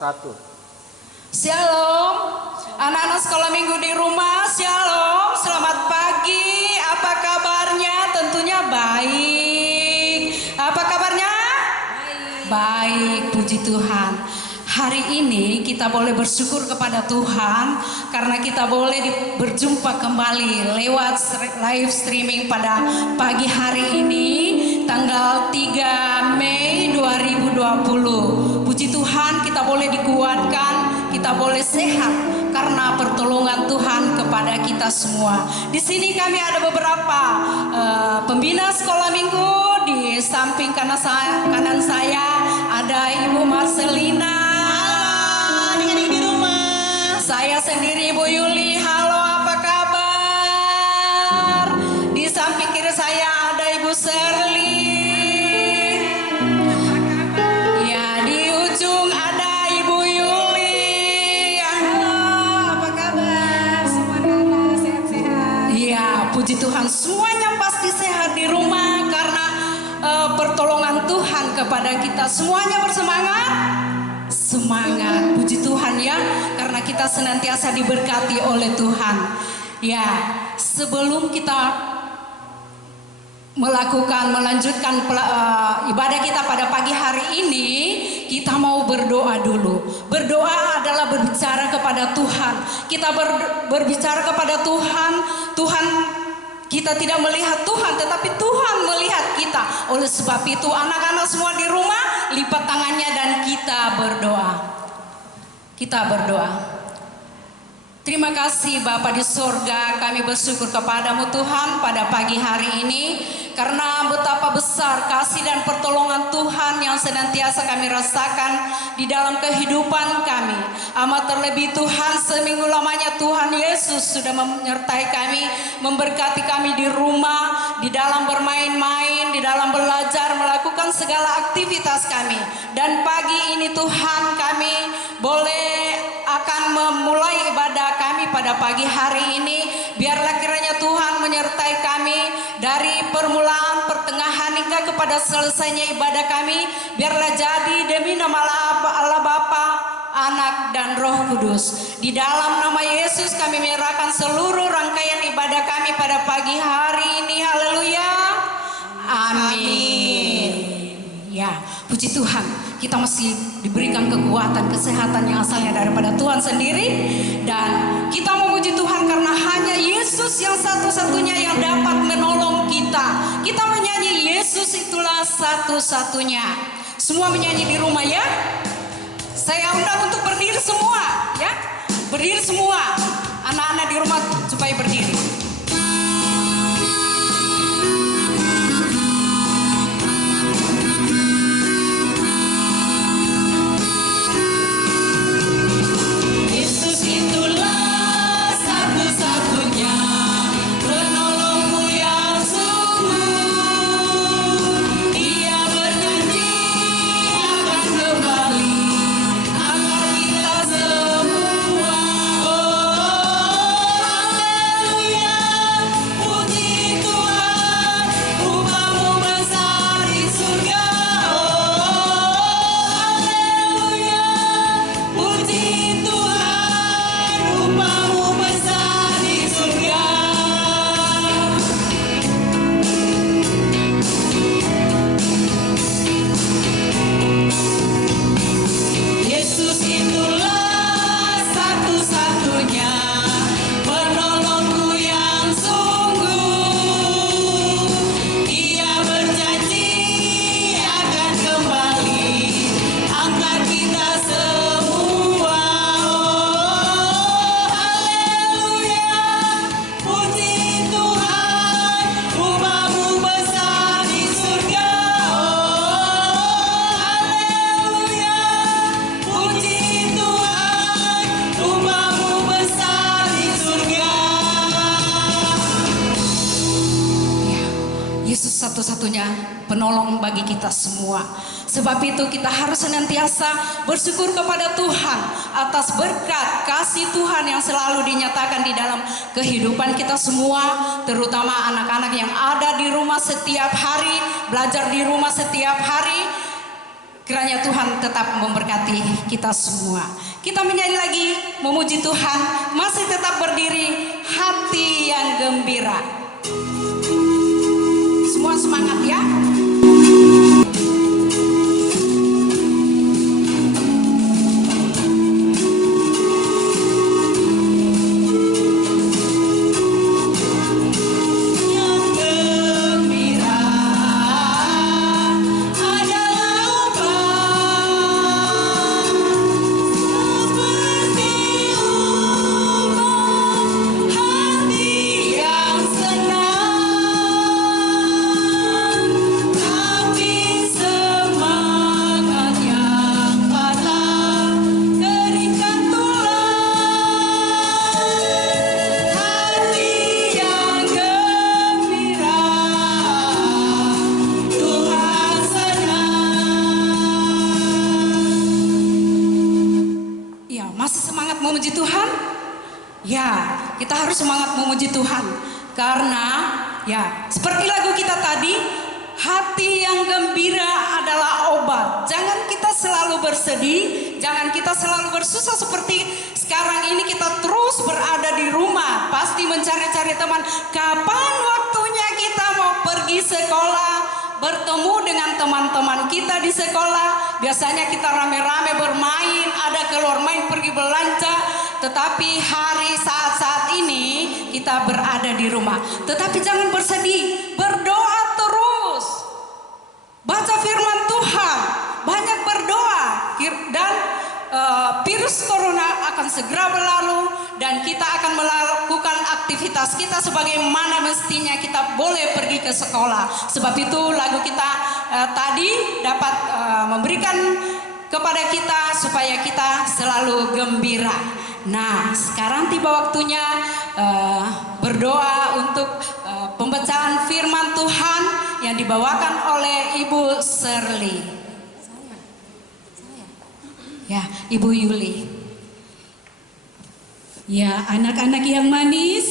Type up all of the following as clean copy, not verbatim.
Satu. Shalom, anak-anak sekolah minggu di rumah. Shalom, selamat pagi. Apa kabarnya? Tentunya baik. Apa kabarnya? Baik, puji Tuhan. Hari ini kita boleh bersyukur kepada Tuhan karena kita boleh berjumpa kembali lewat live streaming pada pagi hari ini tanggal 3 Mei 2020. Puji Tuhan, kita boleh dikuatkan, kita boleh sehat karena pertolongan Tuhan kepada kita semua. Di sini kami ada beberapa pembina sekolah minggu. Di samping kanan saya ada Ibu Marcelina. Adik-adik di rumah. Saya sendiri Ibu Yuli. Halo, apa kabar? Di samping kiri saya ada Ibu Shirley. Ya, di ujung ada Ibu Yuli. Halo, apa kabar? Semuanya sehat-sehat. Iya, puji Tuhan, semuanya pasti sehat di rumah karena pertolongan Tuhan kepada kita. Semuanya bersemangat. Semangat, puji Tuhan ya, karena kita senantiasa diberkati oleh Tuhan. Ya, sebelum kita melanjutkan ibadah kita pada pagi hari ini, kita mau berdoa dulu. Berdoa adalah berbicara kepada Tuhan. Kita berbicara kepada Tuhan. Tuhan, kita tidak melihat Tuhan, tetapi Tuhan melihat kita. Oleh sebab itu, anak-anak semua di rumah, lipat tangannya dan kita berdoa. Kita berdoa. Terima kasih Bapa di sorga, kami bersyukur kepadamu Tuhan pada pagi hari ini. Karena betapa besar kasih dan pertolongan Tuhan yang senantiasa kami rasakan di dalam kehidupan kami. Amat terlebih Tuhan, seminggu lamanya Tuhan Yesus sudah menyertai kami, memberkati kami di rumah, di dalam bermain-main, di dalam belajar, melakukan segala aktivitas kami. Dan pagi ini Tuhan, kami boleh akan memulai ibadah kami pada pagi hari ini. Biarlah kiranya Tuhan menyertai kami dari permulaan, pertengahan hingga kepada selesainya ibadah kami. Biarlah jadi demi nama Allah Bapa, Anak dan Roh Kudus. Di dalam nama Yesus kami menyerahkan seluruh rangkaian ibadah kami pada pagi hari ini. Haleluya. Amin. Ya, puji Tuhan, kita masih diberikan kekuatan, kesehatan yang asalnya daripada Tuhan sendiri. Dan kita memuji Tuhan karena hanya Yesus yang satu-satunya yang dapat menolong kita. Kita menyanyi Yesus itulah satu-satunya. Semua menyanyi di rumah ya. Saya undang untuk berdiri semua ya. Berdiri semua. Anak-anak di rumah supaya berdiri. Satu-satunya penolong bagi kita semua. Sebab itu kita harus senantiasa bersyukur kepada Tuhan atas berkat kasih Tuhan yang selalu dinyatakan di dalam kehidupan kita semua, terutama anak-anak yang ada di rumah setiap hari, belajar di rumah setiap hari. Kiranya Tuhan tetap memberkati kita semua. Kita menyanyi lagi, memuji Tuhan, masih tetap berdiri, hati yang gembira. Semua semangat ya. Memuji Tuhan, ya kita harus semangat memuji Tuhan karena ya seperti lagu kita tadi, hati yang gembira adalah obat. Jangan kita selalu bersedih, jangan kita selalu bersusah seperti sekarang ini. Kita terus berada di rumah, pasti mencari-cari teman. Kapan waktunya kita mau pergi sekolah, bertemu dengan teman-teman kita di sekolah? Biasanya kita rame-rame bermain, ada keluar main, pergi belanja. Tetapi hari saat-saat ini kita berada di rumah. Tetapi jangan bersedih, berdoa terus. Baca firman Tuhan, banyak berdoa. Dan virus corona akan segera berlalu. Dan kita akan melakukan aktivitas kita sebagaimana mestinya kita boleh pergi ke sekolah. Sebab itu lagu kita tadi dapat memberikan kepada kita supaya kita selalu gembira. Nah, sekarang tiba waktunya berdoa untuk pembacaan firman Tuhan yang dibawakan oleh Ibu Shirley. Ya, Ibu Yuli. Ya, anak-anak yang manis,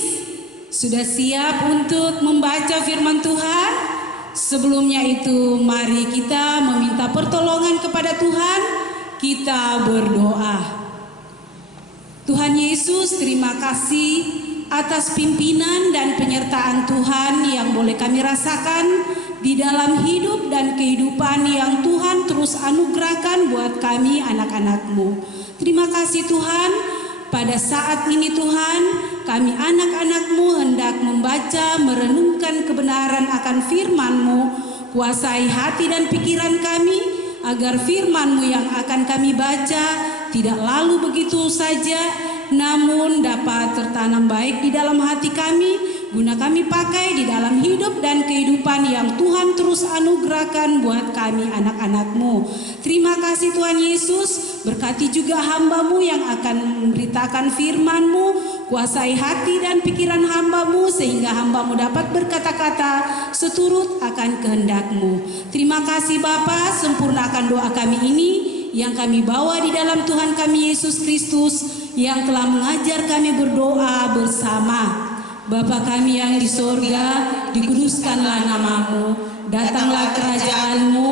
sudah siap untuk membaca firman Tuhan? Sebelumnya itu mari kita meminta pertolongan kepada Tuhan. Kita berdoa. Tuhan Yesus, terima kasih atas pimpinan dan penyertaan Tuhan yang boleh kami rasakan di dalam hidup dan kehidupan yang Tuhan terus anugerahkan buat kami anak-anak-Mu. Terima kasih Tuhan. Pada saat ini Tuhan, kami anak-anak-Mu hendak membaca, merenungkan kebenaran akan firman-Mu. Kuasai hati dan pikiran kami, agar firman-Mu yang akan kami baca tidak lalu begitu saja, namun dapat tertanam baik di dalam hati kami, guna kami pakai di dalam hidup dan kehidupan yang Tuhan terus anugerahkan buat kami anak-anak-Mu. Terima kasih Tuhan Yesus, berkati juga hamba-Mu yang akan memberitakan firman-Mu, kuasai hati dan pikiran hamba-Mu sehingga hamba-Mu dapat berkata-kata seturut akan kehendak-Mu. Terima kasih Bapa, sempurnakan doa kami ini yang kami bawa di dalam Tuhan kami Yesus Kristus yang telah mengajar kami berdoa bersama. Bapa kami yang di sorga, dikuduskanlah nama-Mu, datanglah kerajaan-Mu,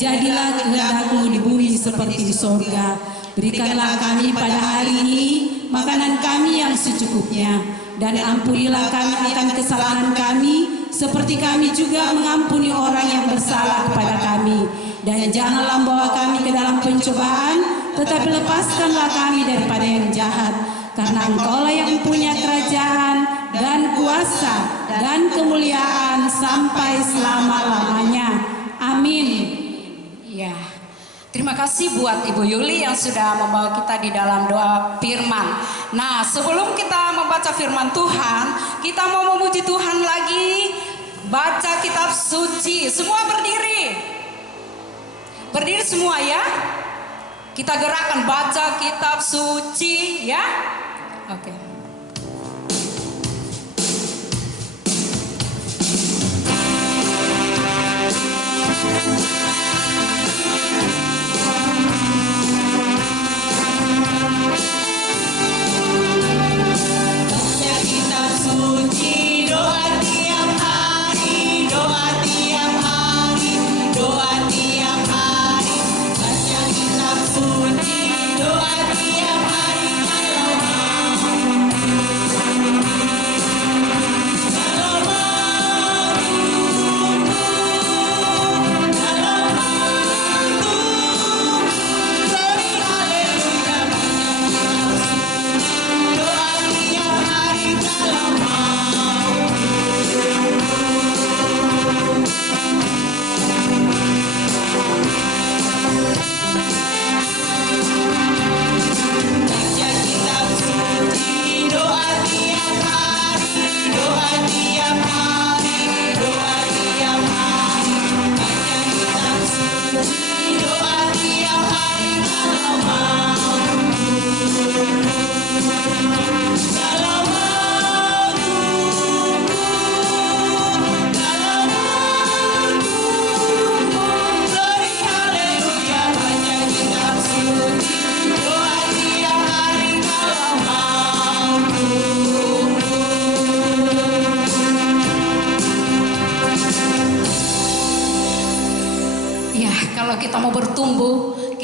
jadilah kehendak-Mu di bumi seperti di sorga. Berikanlah kami pada hari ini makanan kami yang secukupnya, dan ampunilah kami akan kesalahan kami, seperti kami juga mengampuni orang yang bersalah kepada kami. Dan janganlah membawa kami ke dalam pencobaan, tetapi lepaskanlah kami daripada yang jahat. Karena Engkaulah yang punya kerajaan dan kuasa dan kemuliaan sampai selama-lamanya. Amin. Ya, terima kasih buat Ibu Yuli yang sudah membawa kita di dalam doa firman. Nah, sebelum kita membaca firman Tuhan, kita mau memuji Tuhan lagi. Baca kitab suci. Semua berdiri. Berdiri semua ya. Kita gerakan baca kitab suci ya. Oke. Baca kitab suci, doa tiap hari, doa tiap hari, doa tiap hari.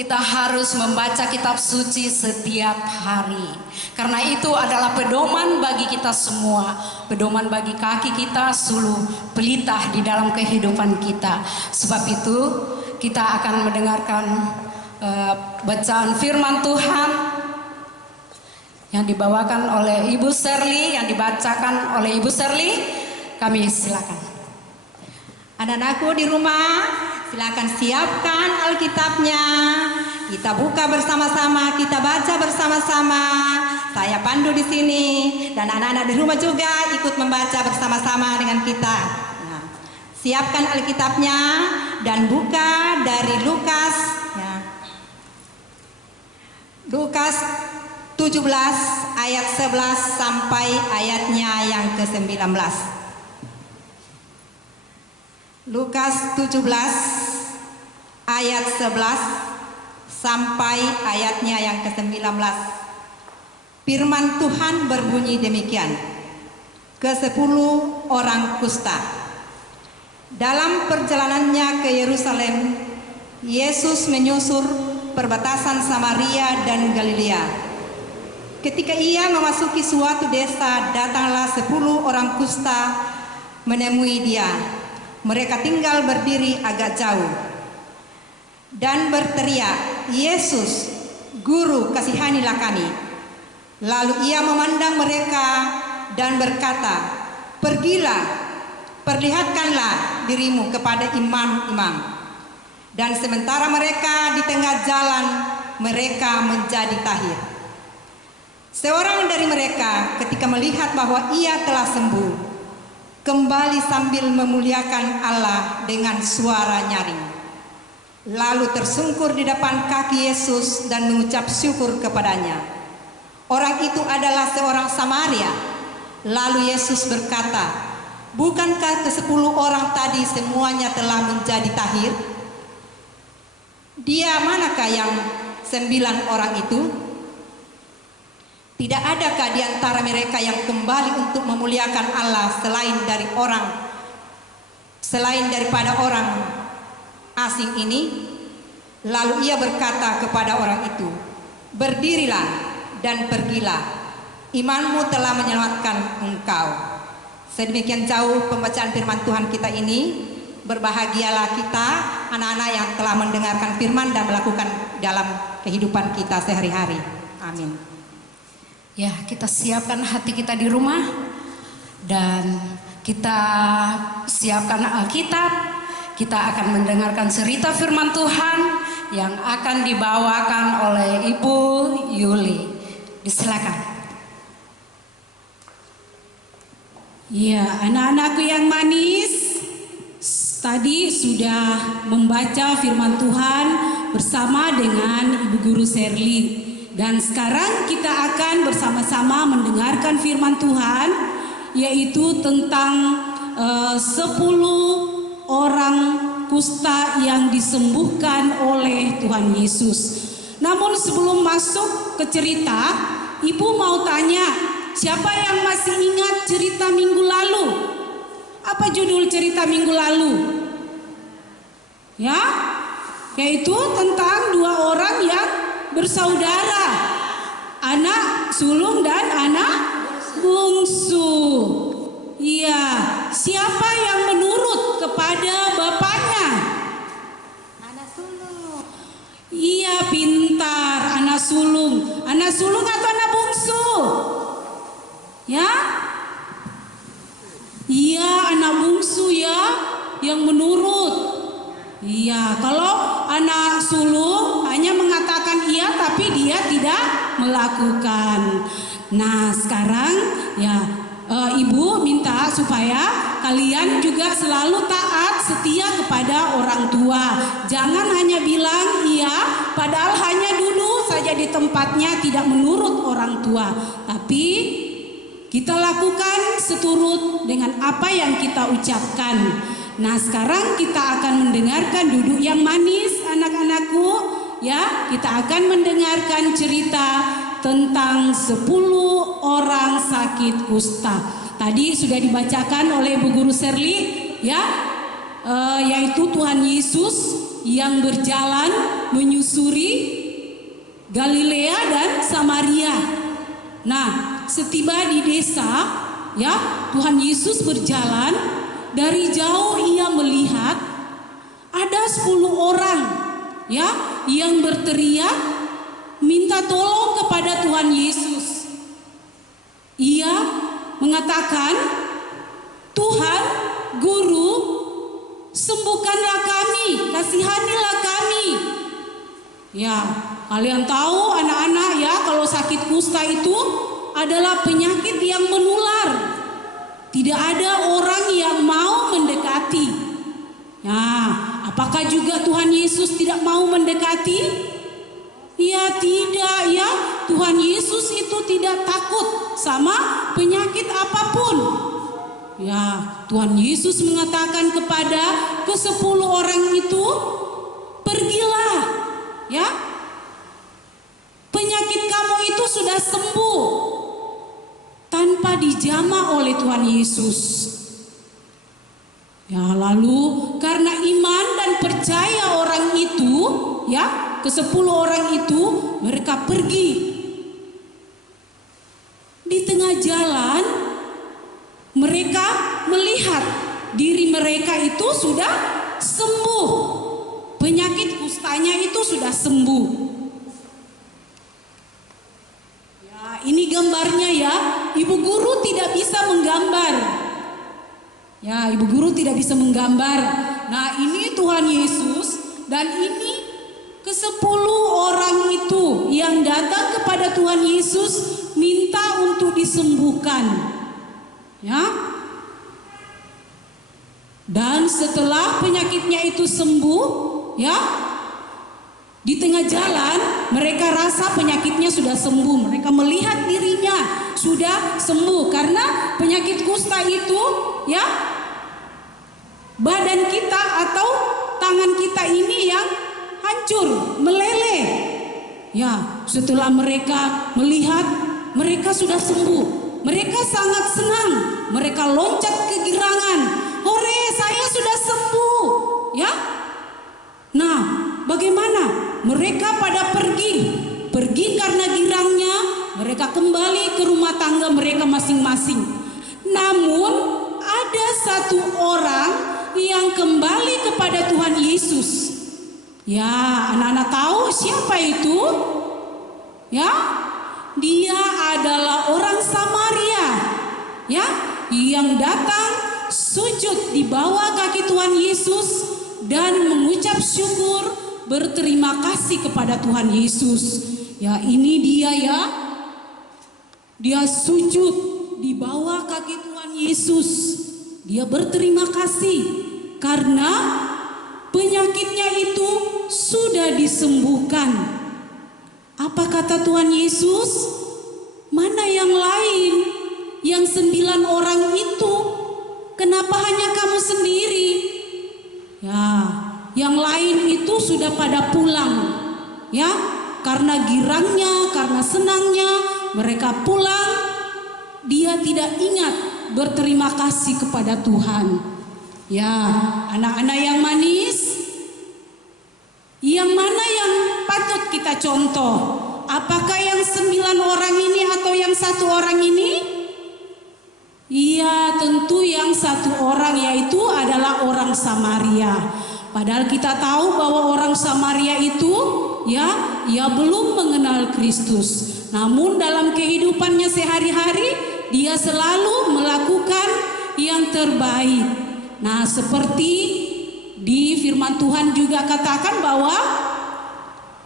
kita harus membaca kitab suci setiap hari. Karena itu adalah pedoman bagi kita semua, pedoman bagi kaki kita, suluh pelitah di dalam kehidupan kita. Sebab itu kita akan mendengarkan bacaan firman Tuhan yang dibawakan oleh Ibu Serly, yang dibacakan oleh Ibu Serly. Kami silakan. Anak-anakku di rumah, silakan siapkan Alkitabnya. Kita buka bersama-sama, kita baca bersama-sama. Saya pandu di sini dan anak-anak di rumah juga ikut membaca bersama-sama dengan kita. Nah, siapkan Alkitabnya dan buka dari Lukas, ya. Lukas 17 ayat 11 sampai ayatnya yang ke-19. Lukas 17 ayat 11 sampai ayatnya yang ke-19. Firman Tuhan berbunyi demikian. Ke-10 orang kusta. Dalam perjalanannya ke Yerusalem, Yesus menyusur perbatasan Samaria dan Galilea. Ketika ia memasuki suatu desa, datanglah 10 orang kusta menemui dia. Mereka tinggal berdiri agak jauh dan berteriak, "Yesus, Guru, kasihanilah kami." Lalu ia memandang mereka dan berkata, "Pergilah, perlihatkanlah dirimu kepada imam-imam." Dan sementara mereka di tengah jalan, mereka menjadi tahir. Seorang dari mereka ketika melihat bahwa ia telah sembuh, kembali sambil memuliakan Allah dengan suara nyaring. Lalu tersungkur di depan kaki Yesus dan mengucap syukur kepadanya. Orang itu adalah seorang Samaria. Lalu Yesus berkata, "Bukankah ke-10 orang tadi semuanya telah menjadi tahir? Dia manakah yang 9 orang itu? Tidak adakah di antara mereka yang kembali untuk memuliakan Allah selain daripada orang asing ini?" Lalu ia berkata kepada orang itu, "Berdirilah dan pergilah, imanmu telah menyelamatkan engkau." Sedemikian jauh pembacaan firman Tuhan kita ini. Berbahagialah kita anak-anak yang telah mendengarkan firman dan melakukan dalam kehidupan kita sehari-hari. Amin. Ya, kita siapkan hati kita di rumah dan kita siapkan Alkitab. Kita akan mendengarkan cerita firman Tuhan yang akan dibawakan oleh Ibu Yuli. Disilakan. Ya, anak-anakku yang manis, tadi sudah membaca firman Tuhan bersama dengan Ibu Guru Serly. Dan sekarang kita akan bersama-sama mendengarkan firman Tuhan, yaitu tentang 10 orang kusta yang disembuhkan oleh Tuhan Yesus. Namun sebelum masuk ke cerita, Ibu mau tanya, siapa yang masih ingat cerita minggu lalu? Apa judul cerita minggu lalu? Ya, yaitu tentang 2 orang yang bersaudara, anak sulung dan anak bungsu. Iya, siapa yang menurut kepada bapaknya? Anak sulung. Iya, pintar, anak sulung. Anak sulung atau anak bungsu? Ya? Iya, anak bungsu ya, yang menurut. Iya, kalau anak sulung hanya mengatakan iya tapi dia tidak melakukan. Nah, sekarang ya Ibu minta supaya kalian juga selalu taat setia kepada orang tua. Jangan hanya bilang iya padahal hanya duduk saja di tempatnya tidak menurut orang tua. Tapi kita lakukan seturut dengan apa yang kita ucapkan. Nah, sekarang kita akan mendengarkan duduk yang manis anak-anakku. Ya, kita akan mendengarkan cerita tentang 10 orang sakit kusta. Tadi sudah dibacakan oleh Bu Guru Serly, ya, yaitu Tuhan Yesus yang berjalan menyusuri Galilea dan Samaria. Nah, setiba di desa, ya, Tuhan Yesus berjalan. Dari jauh ia melihat ada 10 orang, ya, yang berteriak minta tolong kepada Tuhan Yesus. Ia mengatakan, "Tuhan, Guru, sembuhkanlah kami, kasihanilah kami." Ya, kalian tahu anak-anak ya, kalau sakit kusta itu adalah penyakit yang menular. Tidak ada orang yang mau mendekati. Nah, apakah juga Tuhan Yesus tidak mau mendekati? Ya tidak ya, Tuhan Yesus itu tidak takut sama penyakit apapun. Ya, Tuhan Yesus mengatakan kepada ke-10 orang itu, "Pergilah, ya. Penyakit kamu itu sudah sembuh." Tanpa dijamah oleh Tuhan Yesus. Ya, lalu karena iman dan percaya orang itu, ya, ke-10 orang itu, mereka pergi. Di tengah jalan mereka melihat diri mereka itu sudah sembuh. Penyakit kustanya itu sudah sembuh. Ya, ini gambarnya ya. Ibu guru tidak bisa menggambar. Ya, ibu guru tidak bisa menggambar. Nah, ini Tuhan Yesus dan ini ke-10 orang itu yang datang kepada Tuhan Yesus minta untuk disembuhkan. Ya. Dan setelah penyakitnya itu sembuh, ya, di tengah jalan mereka rasa penyakitnya sudah sembuh. Mereka melihat dirinya sudah sembuh karena penyakit kusta itu, ya, badan kita atau tangan kita ini yang hancur, meleleh. Ya, setelah mereka melihat mereka sudah sembuh, mereka sangat senang. Mereka loncat kegirangan. "Hore, saya sudah sembuh." Ya. Nah, bagaimana? Mereka pada pergi karena girangnya. Mereka kembali ke rumah tangga mereka masing-masing. Namun ada satu orang yang kembali kepada Tuhan Yesus. Ya, anak-anak tahu siapa itu? Ya, dia adalah orang Samaria. Ya, yang datang sujud di bawah kaki Tuhan Yesus dan mengucap syukur, berterima kasih kepada Tuhan Yesus. Ya, ini dia ya. Dia sujud di bawah kaki Tuhan Yesus. Dia berterima kasih karena penyakitnya itu sudah disembuhkan. Apa kata Tuhan Yesus? "Mana yang lain? Yang 9 orang itu, kenapa hanya kamu sendiri?" Ya, yang lain itu sudah pada pulang. Ya, karena girangnya, karena senangnya mereka pulang. Dia tidak ingat berterima kasih kepada Tuhan. Ya, anak-anak yang manis, yang mana yang patut kita contoh? Apakah yang 9 orang ini atau yang 1 orang ini? Iya, tentu yang 1 orang, yaitu adalah orang Samaria. Padahal kita tahu bahwa orang Samaria itu, ya, ia belum mengenal Kristus. Namun dalam kehidupannya sehari-hari, dia selalu melakukan yang terbaik. Nah, seperti di firman Tuhan juga katakan bahwa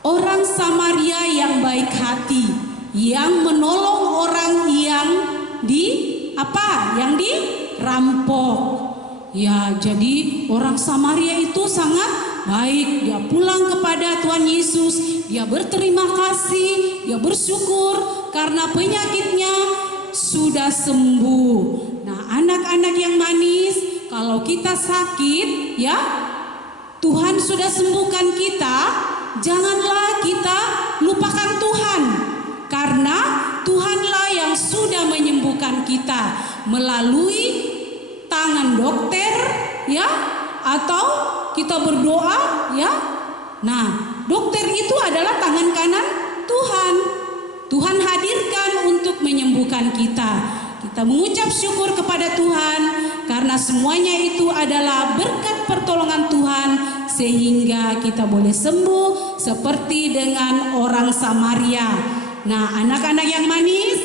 orang Samaria yang baik hati, yang menolong orang yang yang dirampok. Ya, jadi orang Samaria itu sangat baik. Dia pulang kepada Tuhan Yesus, dia berterima kasih, dia bersyukur karena penyakitnya sudah sembuh. Nah, anak-anak yang manis, kalau kita sakit, ya, Tuhan sudah sembuhkan kita, janganlah kita lupakan Tuhan. Karena Tuhanlah yang sudah menyembuhkan kita melalui tangan dokter, ya, atau kita berdoa, ya, Nah, dokter itu adalah tangan kanan Tuhan. Tuhan hadirkan untuk menyembuhkan kita. Kita mengucap syukur kepada Tuhan karena semuanya itu adalah berkat pertolongan Tuhan sehingga kita boleh sembuh seperti dengan orang Samaria. Nah, anak-anak yang manis,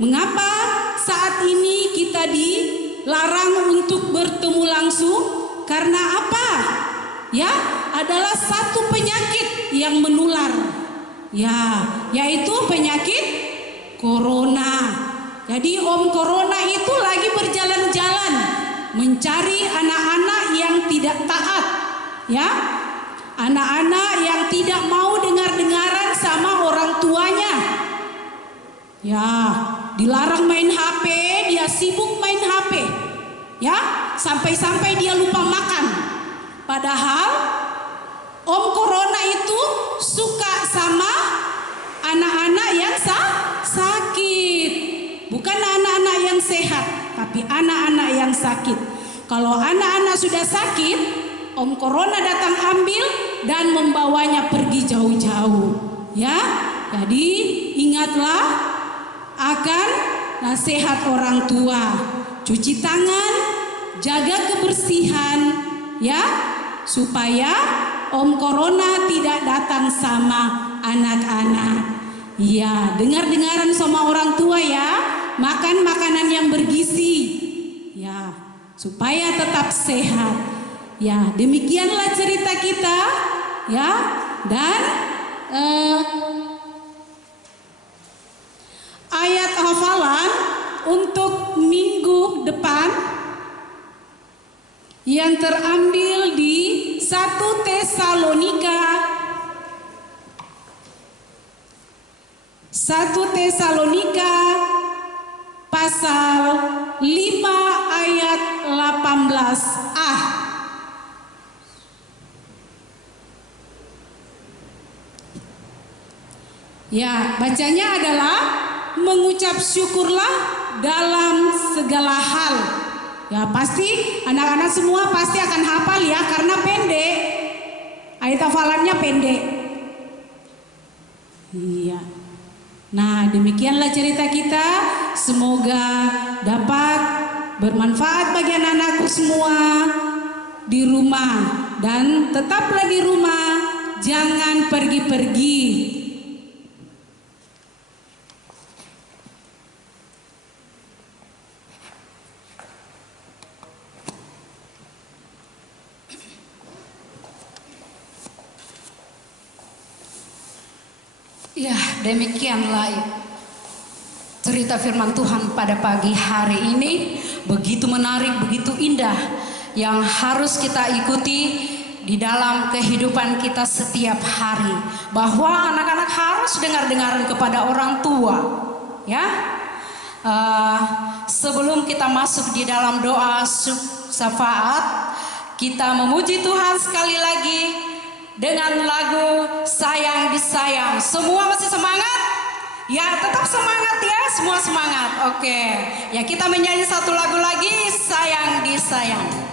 mengapa saat ini kita dilarang untuk bertemu langsung? Karena apa? Ya, adalah satu penyakit yang menular. Ya, yaitu penyakit corona. Jadi Om Corona itu lagi berjalan-jalan mencari anak-anak yang tidak taat. Ya, anak-anak yang tidak mau dengar-dengaran sama orang tuanya. Ya, dilarang main HP, dia sibuk main HP. Ya, sampai-sampai dia lupa makan. Padahal Om Corona itu suka sama anak-anak yang sakit. Bukan anak-anak yang sehat, tapi anak-anak yang sakit. Kalau anak-anak sudah sakit, Om Corona datang ambil dan membawanya pergi jauh-jauh. Ya, jadi ingatlah akan nasihat orang tua. Cuci tangan, jaga kebersihan, ya, supaya Om Corona tidak datang sama anak-anak. Ya, dengar-dengaran sama orang tua ya, makan makanan yang bergizi. Ya, supaya tetap sehat. Ya, demikianlah cerita kita. Ya, dan ayat hafalan untuk minggu depan yang terambil di 1 Tesalonika pasal 5 ayat 18a. Ya, bacanya adalah mengucap syukurlah dalam segala hal. Ya, pasti anak-anak semua pasti akan hafal ya, karena pendek. Ayat hafalannya pendek. Iya. Nah, demikianlah cerita kita. Semoga dapat bermanfaat bagi anak-anakku semua di rumah. Dan tetaplah di rumah, jangan pergi-pergi. Ya, demikianlah cerita firman Tuhan pada pagi hari ini. Begitu menarik, begitu indah, yang harus kita ikuti di dalam kehidupan kita setiap hari. Bahwa anak-anak harus dengar-dengaran kepada orang tua. Ya, sebelum kita masuk di dalam doa syafaat, kita memuji Tuhan sekali lagi dengan lagu Sayang Disayang. Semua masih semangat? Ya, tetap semangat ya, semua semangat. Oke, ya kita menyanyi satu lagu lagi, Sayang Disayang.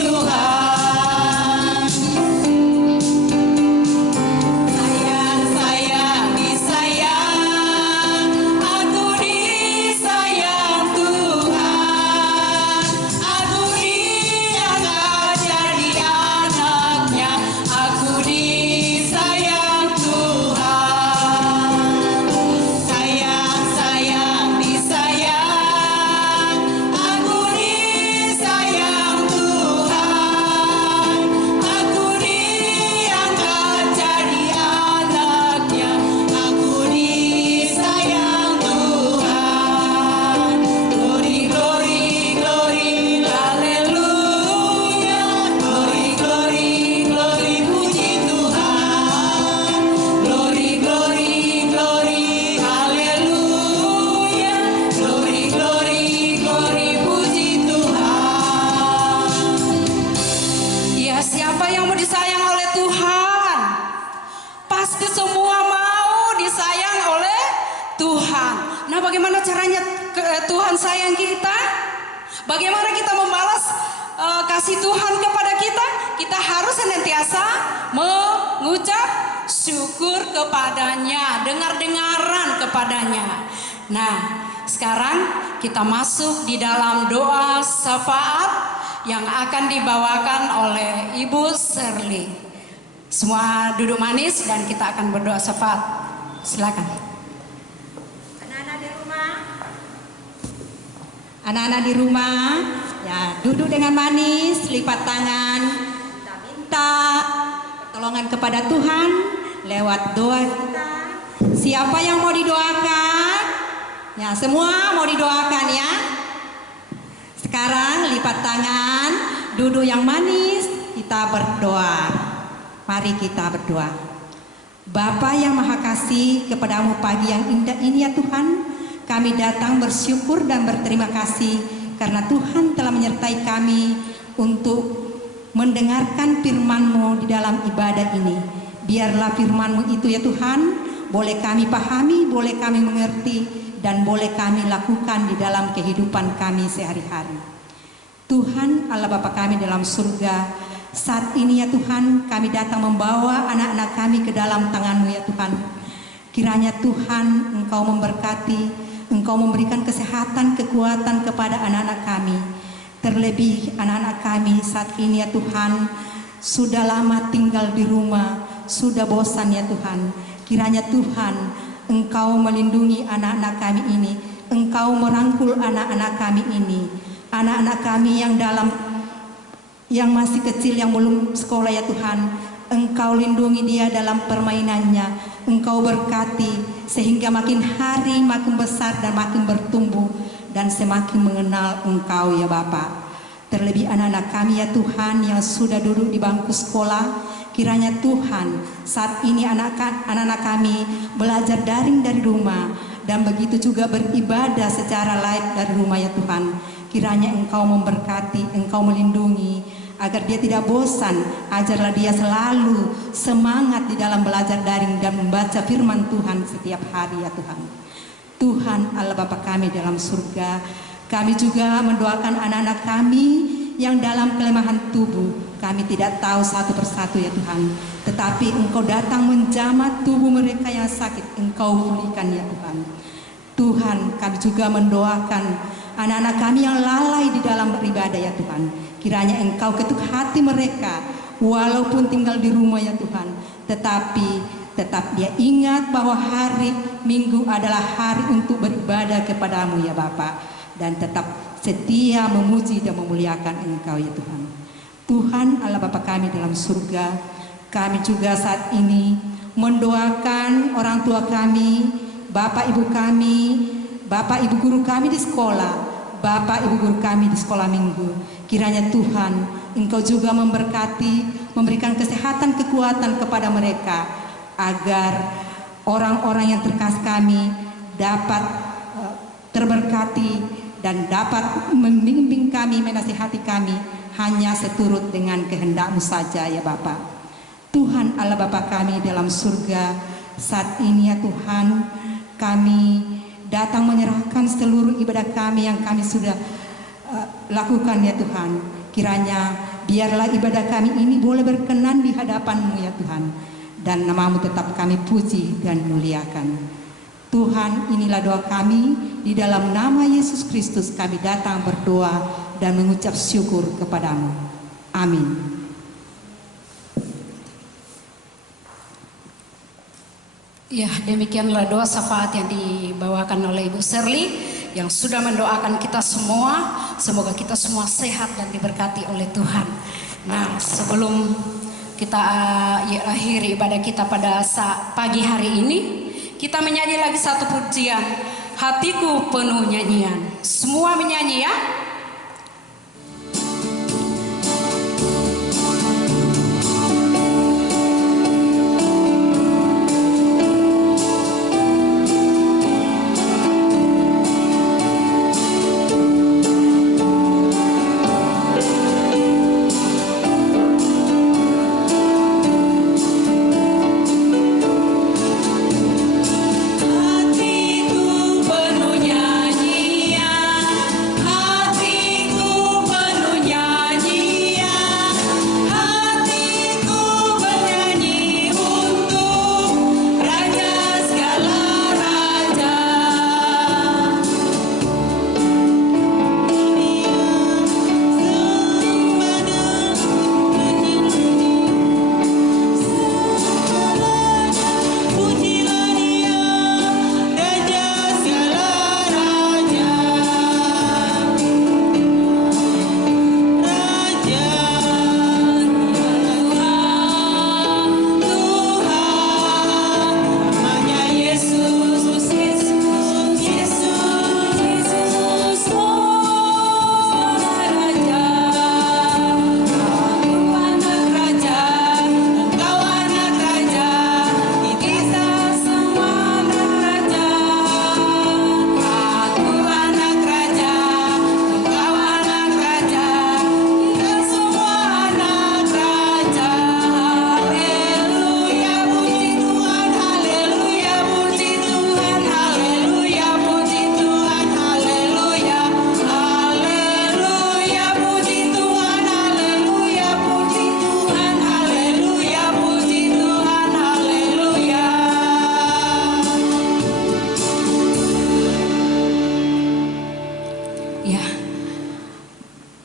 Tuhan. Nah, bagaimana caranya Tuhan sayang kita? Bagaimana kita membalas kasih Tuhan kepada kita? Kita harus senantiasa mengucap syukur kepadanya, dengar-dengaran kepadanya. Nah, sekarang kita masuk di dalam doa syafaat yang akan dibawakan oleh Ibu Shirley. Semua duduk manis dan kita akan berdoa syafaat. Silakan. Anak-anak di rumah, anak-anak di rumah, ya duduk dengan manis, lipat tangan, kita minta pertolongan kepada Tuhan lewat doa kita. Siapa yang mau didoakan? Ya, semua mau didoakan ya. Sekarang lipat tangan, duduk yang manis, kita berdoa. Mari kita berdoa. Bapa yang Maha Kasih, kepadamu pagi yang indah ini ya Tuhan, kami datang bersyukur dan berterima kasih karena Tuhan telah menyertai kami untuk mendengarkan firman-Mu di dalam ibadah ini. Biarlah firman-Mu itu ya Tuhan, boleh kami pahami, boleh kami mengerti, dan boleh kami lakukan di dalam kehidupan kami sehari-hari. Tuhan Allah Bapa kami dalam surga, saat ini ya Tuhan, kami datang membawa anak-anak kami ke dalam tangan-Mu ya Tuhan. Kiranya Tuhan Engkau memberkati, Engkau memberikan kesehatan, kekuatan kepada anak-anak kami. Terlebih anak-anak kami saat ini ya Tuhan, sudah lama tinggal di rumah, sudah bosan ya Tuhan. Kiranya Tuhan Engkau melindungi anak-anak kami ini, Engkau merangkul anak-anak kami ini. Anak-anak kami yang masih kecil, yang belum sekolah ya Tuhan, Engkau lindungi dia dalam permainannya, Engkau berkati sehingga makin hari makin besar dan makin bertumbuh dan semakin mengenal Engkau ya Bapa. Terlebih anak-anak kami ya Tuhan yang sudah duduk di bangku sekolah, kiranya Tuhan saat ini anak-anak kami belajar daring dari rumah dan begitu juga beribadah secara live dari rumah ya Tuhan. Kiranya Engkau memberkati, Engkau melindungi agar dia tidak bosan. Ajarlah dia selalu semangat di dalam belajar daring dan membaca firman Tuhan setiap hari ya Tuhan. Tuhan Allah Bapa kami dalam surga, kami juga mendoakan anak-anak kami yang dalam kelemahan tubuh. Kami tidak tahu satu persatu ya Tuhan, tetapi Engkau datang menjamah tubuh mereka yang sakit, Engkau pulihkan ya Tuhan. Tuhan, kami juga mendoakan anak-anak kami yang lalai di dalam beribadah ya Tuhan. Kiranya Engkau ketuk hati mereka, walaupun tinggal di rumah ya Tuhan, tetapi tetap dia ingat bahwa hari Minggu adalah hari untuk beribadah kepadamu ya Bapa, dan tetap setia memuji dan memuliakan Engkau ya Tuhan. Tuhan Allah Bapa kami dalam surga, kami juga saat ini mendoakan orang tua kami, Bapak Ibu kami, Bapak Ibu guru kami di sekolah, Bapak Ibu guru kami di sekolah minggu. Kiranya Tuhan Engkau juga memberkati, memberikan kesehatan, kekuatan kepada mereka, agar orang-orang yang terkasih kami dapat terberkati dan dapat membimbing kami, menasihati kami hanya seturut dengan kehendak-Mu saja ya Bapa. Tuhan Allah Bapa kami dalam surga, saat ini ya Tuhan, kami datang menyerahkan seluruh ibadah kami yang kami sudah lakukan ya Tuhan. Kiranya biarlah ibadah kami ini boleh berkenan di hadapan-Mu ya Tuhan, dan nama-Mu tetap kami puji dan muliakan. Tuhan, inilah doa kami, di dalam nama Yesus Kristus kami datang berdoa dan mengucap syukur kepada-Mu. Amin. Ya, demikianlah doa syafaat yang dibawakan oleh Ibu Shirley yang sudah mendoakan kita semua. Semoga kita semua sehat dan diberkati oleh Tuhan. Nah, sebelum kita akhiri ibadah kita pada pagi hari ini, kita menyanyi lagi satu pujian, Hatiku Penuh Nyanyian. Semua menyanyi ya. Hatiku penuh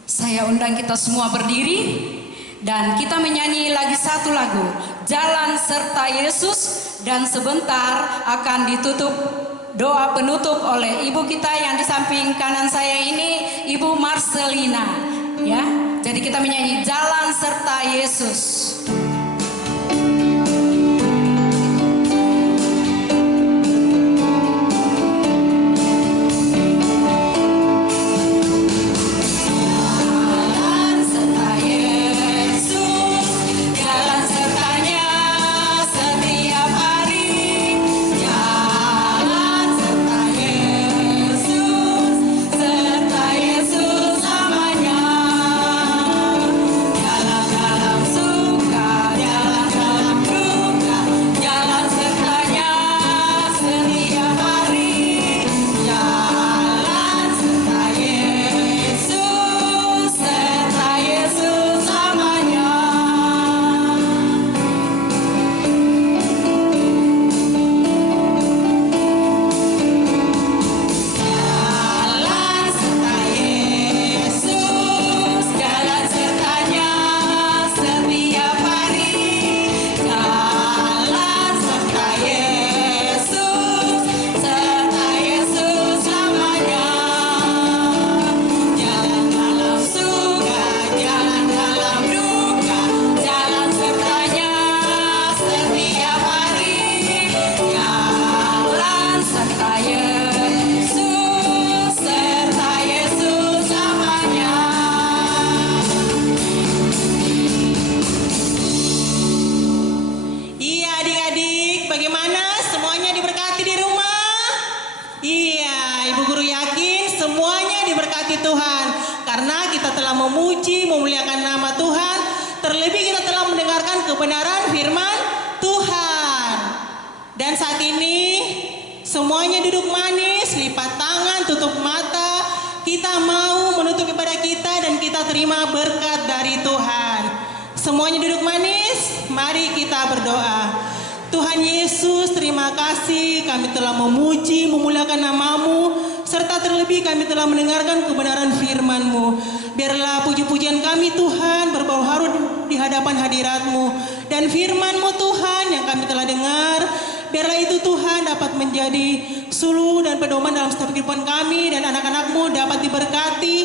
Saya undang kita semua berdiri dan kita menyanyi lagi satu lagu, Jalan Serta Yesus, dan sebentar akan ditutup doa penutup oleh ibu kita yang di samping kanan saya ini, Ibu Marcelina, ya. Jadi kita menyanyi Jalan Serta Yesus. Tuhan, karena kita telah memuji, memuliakan nama Tuhan, terlebih kita telah mendengarkan kebenaran firman Tuhan. Dan saat ini semuanya duduk manis, lipat tangan, tutup mata. Kita mau menutup ibadah kita dan kita terima berkat dari Tuhan. Semuanya duduk manis, mari kita berdoa. Tuhan Yesus, terima kasih kami telah memuji, memuliakan nama-Mu, serta terlebih kami telah mendengarkan kebenaran firman-Mu. Biarlah puji-pujian kami Tuhan berbau harum di hadapan hadirat-Mu. Dan firman-Mu Tuhan yang kami telah dengar, biarlah itu Tuhan dapat menjadi suluh dan pedoman dalam setiap kehidupan kami, dan anak-anak-Mu dapat diberkati,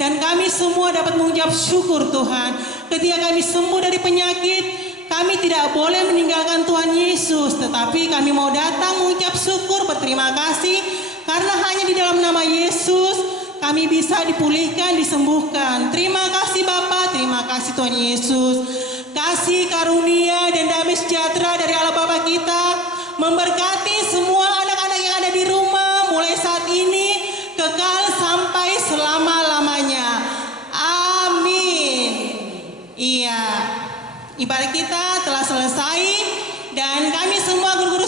dan kami semua dapat mengucap syukur Tuhan. Ketika kami sembuh dari penyakit, kami tidak boleh meninggalkan Tuhan Yesus, tetapi kami mau datang mengucap syukur, berterima kasih, karena hanya di dalam nama Yesus kami bisa dipulihkan, disembuhkan. Terima kasih Bapa, terima kasih Tuhan Yesus. Kasih karunia dan damai sejahtera dari Allah Bapa kita memberkati semua anak-anak yang ada di rumah mulai saat ini kekal sampai selama-lamanya. Amin. Iya. Ibadah kita telah selesai dan kami semua guru-guru